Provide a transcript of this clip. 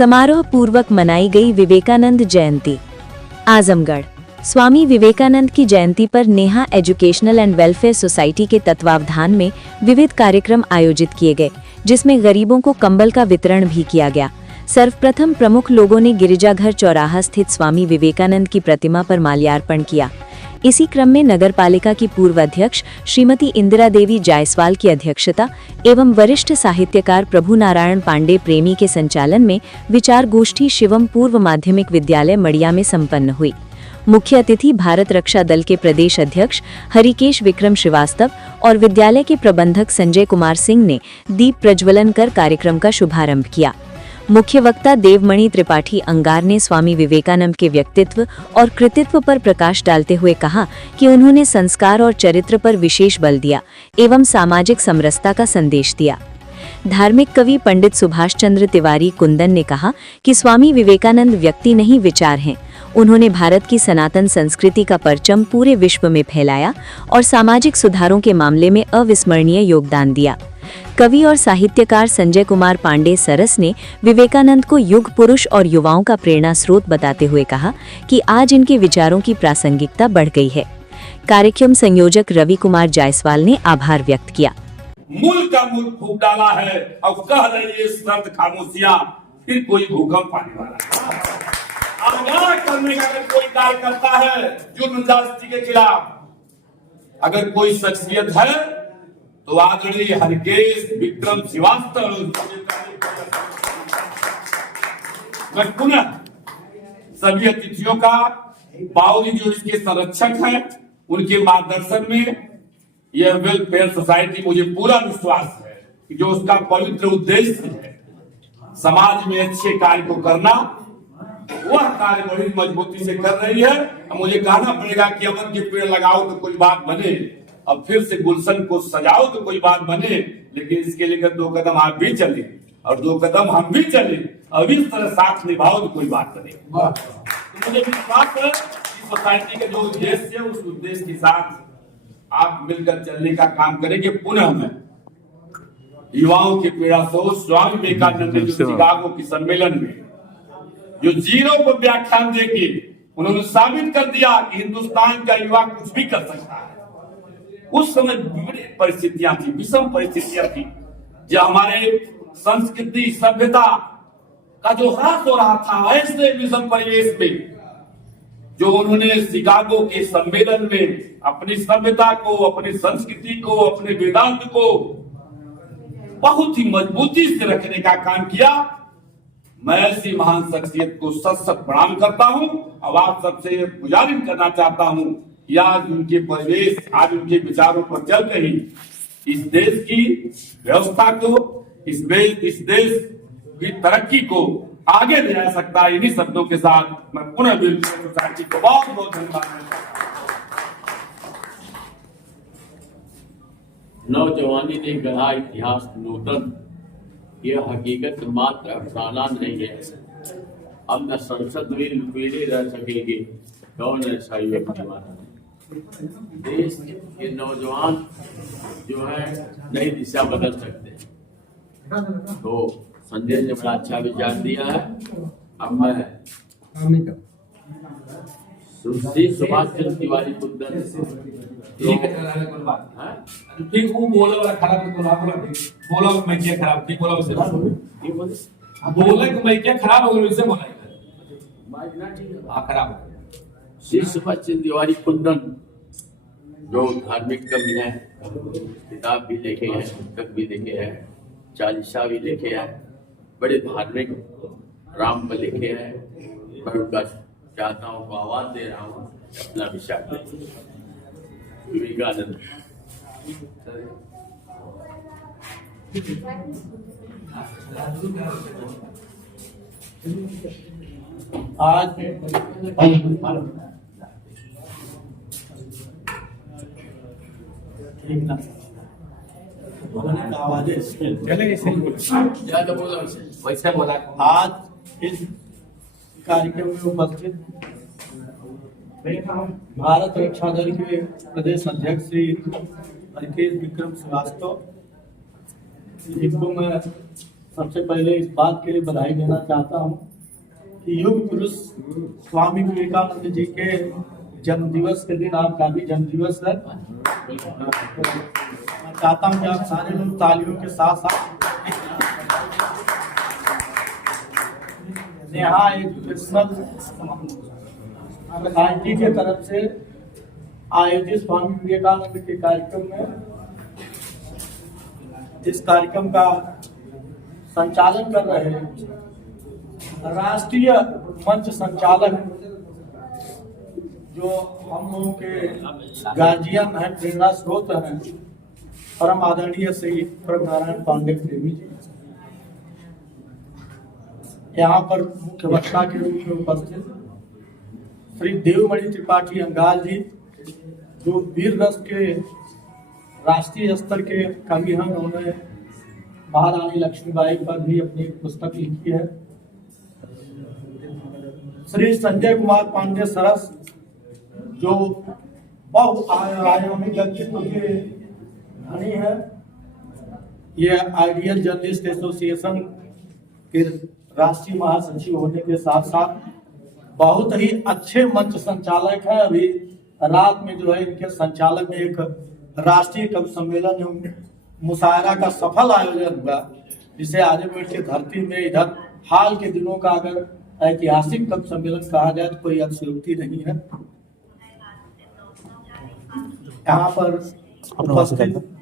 समारोह पूर्वक मनाई गई विवेकानंद जयंती। आजमगढ़ स्वामी विवेकानंद की जयंती पर Neha educational and welfare society के तत्वावधान में विविध कार्यक्रम आयोजित किए गए, जिसमें गरीबों को कंबल का वितरण भी किया गया। सर्वप्रथम प्रमुख लोगों ने गिरिजाघर चौराहा स्थित स्वामी विवेकानंद की प्रतिमा पर माल्यार्पण किया। इसी क्रम में नगर पालिका की पूर्व अध्यक्ष श्रीमती इंदिरा देवी जायसवाल की अध्यक्षता एवं वरिष्ठ साहित्यकार प्रभु नारायण पांडे प्रेमी के संचालन में विचार गोष्ठी शिवम पूर्व माध्यमिक विद्यालय मड़िया में संपन्न हुई। मुख्य अतिथि भारत रक्षा दल के प्रदेश अध्यक्ष हरिकेश विक्रम श्रीवास्तव और विद्यालय के प्रबंधक संजय कुमार सिंह ने दीप प्रज्वलन कर कार्यक्रम का शुभारंभ किया। मुख्य वक्ता देवमणि त्रिपाठी अंगार ने स्वामी विवेकानंद के व्यक्तित्व और कृतित्व पर प्रकाश डालते हुए कहा कि उन्होंने संस्कार और चरित्र पर विशेष बल दिया एवं सामाजिक समरसता का संदेश दिया। धार्मिक कवि पंडित सुभाष चंद्र तिवारी कुंदन ने कहा कि स्वामी विवेकानंद व्यक्ति नहीं विचार हैं। उन्होंने भारत की सनातन संस्कृति का परचम पूरे विश्व में फैलाया और सामाजिक सुधारों के मामले में अविस्मरणीय योगदान दिया। कवि और साहित्यकार संजय कुमार पांडे सरस ने विवेकानंद को युग पुरुष और युवाओं का प्रेरणा स्रोत बताते हुए कहा कि आज इनके विचारों की प्रासंगिकता बढ़ गई है। कार्यक्रम संयोजक रवि कुमार जायसवाल ने आभार व्यक्त किया। मूल का मूल फूक डाला है और कह रही है संत खामोशियां, फिर कोई भूकंप आने वाला है। आगाह करने का अगर कोई कार्य करता है जुर्म जाति के खिलाफ, अगर कोई शख्सियत है तो आदरणीय हरिकेश विक्रम श्रीवास्तव। मैं पुनः सभी अतिथियों का बावजूद जो इसके संरक्षक हैं उनके मार्गदर्शन में यह वेलफेयर सोसाइटी, मुझे पूरा विश्वास है कि जो उसका पवित्र उद्देश्य है समाज में अच्छे कार्य को करना, वह कार्य बड़ी मजबूती से कर रही है। मुझे कहना पड़ेगा कि अमन के पेड़ लगाओ तो कोई बात बने, अब फिर से गुलशन को सजाओ तो कोई बात बने, लेकिन इसके लिए 2 कदम आप भी चले और 2 कदम हम भी चले और इस तरह साथ निभाओ तो कोई बात बने। तो मुझे विश्वास है कि सोसाइटी का जो उद्देश्य है उस उद्देश्य के साथ आप मिलकर चलने का काम करेंगे। पुनः मैं युवाओं के पीड़ा से स्वामी विवेकानंद ने जो शिकागो की सम्मेलन में जो जीरो पर व्याख्यान देके उन्होंने साबित कर दिया कि हिंदुस्तान का युवा कुछ भी कर सकता है। उस समय विपरीत परिस्थितियां थी, विषम परिस्थितियां थी, जो हमारे संस्कृति सभ्यता का जो ह्रास हो रहा था, ऐसे विषम परिवेश में जो उन्होंने शिकागो के सम्मेलन में अपनी सभ्यता को, अपनी संस्कृति को, अपने वेदांत को बहुत ही मजबूती से रखने का काम किया। मैं ऐसी महान शख्सियत को सत सत प्रणाम करता हूं और आप सबसे गुजारिश करना चाहता हूं कि आज उनके परिवेश, आज उनके विचारों पर चल रही इस देश की व्यवस्था को, इस देश की तरक्की को आगे ले जा सकता है। इन्हीं शब्दों के साथ मैं पुनः वेलफेयर सोसाइटी को बहुत बहुत धन्यवाद देता हूं। नौजवानी ने गढ़ा इतिहास नूतन, यह हकीकत मात्र अफसाना नहीं है। अब न संसद में लुकेरे रह सकेंगे, कौन ऐसा युवक दीवाना। देश के नौजवान जो है नई दिशा बदल सकते हैं। तो संजय ने बड़ा अच्छा विचार दिया है। अब मैं सुभाष चंद्र तिवारी कुंदन ठीक वो बोला खराब बोला मैं क्या खराब ठीक बोला कि मैं क्या खराब हो गया वैसे बोला खराब। श्री सुभाष चंद्र तिवारी कुंदन जो धार्मिक कवि हैं, किताब भी लिखे हैं, पुस्तक भी लिखे हैं, चालीसा भी लिखे हैं, बड़े धार्मिक राम पर लिखे हैं। मैं उनका चाहता हूँ को आवाज दे रहा हूँ अपना विचार विवेकानंद। आज वैसे बोला। आज इस कार्यक्रम में उपस्थित भारत रक्षा दल के प्रदेश अध्यक्ष श्री हरिकेश विक्रम श्रीवास्तव, जिनको मैं सबसे पहले इस बात के लिए बधाई देना चाहता हूँ कि युग पुरुष स्वामी विवेकानंद जी के जन्मदिवस के दिन आपका भी जन्मदिवस है। मैं चाहता हूँ कि आप सारे लोग तालियों के साथ साथ नेहा एजुकेशनल सोसाइटी के तरफ से आयोजित स्वामी विवेकानंद के कार्यक्रम में इस कार्यक्रम का संचालन कर रहे हैं राष्ट्रीय मंच संचालक जो हम लोगों के गार्जियन हैं, प्रेरणा स्रोत हैं, परम आदरणीय श्री प्रभ नारायण पांडे प्रेमी जी, यहाँ पर मुख्य वक्ता के रूप में उपस्थित श्री देवमणि त्रिपाठी अंगाल जी, जो वीर रस के राष्ट्रीय स्तर के कवि हैं। उन्होंने महारानी लक्ष्मीबाई पर भी अपनी पुस्तक लिखी है। श्री संजय कुमार पांडे सरस, जो बहुआयामी व्यक्तित्व के धनी है। ये आइडियल जर्नलिस्ट एसोसिएशन के राष्ट्रीय महासचिव होने के साथ साथ बहुत ही अच्छे मंच संचालक है। अभी रात में जो है इनके संचालन में एक राष्ट्रीय कवि सम्मेलन एवं मुशायरा का सफल आयोजन हुआ, जिसे आजमगढ़ की धरती में इधर हाल के दिनों का अगर ऐतिहासिक कवि सम्मेलन कहा जाए तो कोई अतिशयोक्ति नहीं है। यहाँ पर उपस्थित